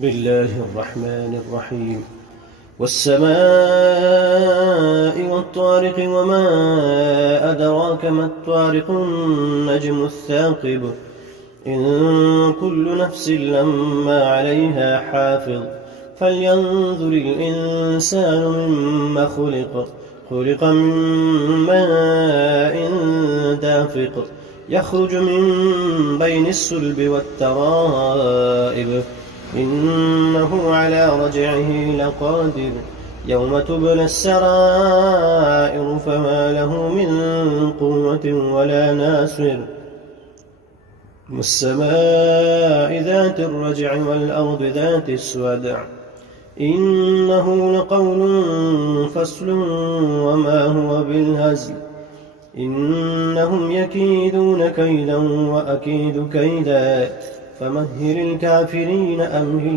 بالله الرحمن الرحيم والسماء والطارق وما أدراك ما الطارق النجم الثاقب إن كل نفس لما عليها حافظ فلينظر الإنسان مما خلق من ماء دافق يخرج من بين الصلب والترائب إنه على رجعه لقادر يوم تبلى السرائر فما له من قوة ولا ناصر والسماء ذات الرجع والأرض ذات الصدع إنه لقول فصل وما هو بالهزل إنهم يكيدون كيدا وأكيد كيدا فمهل الكافرين أمهل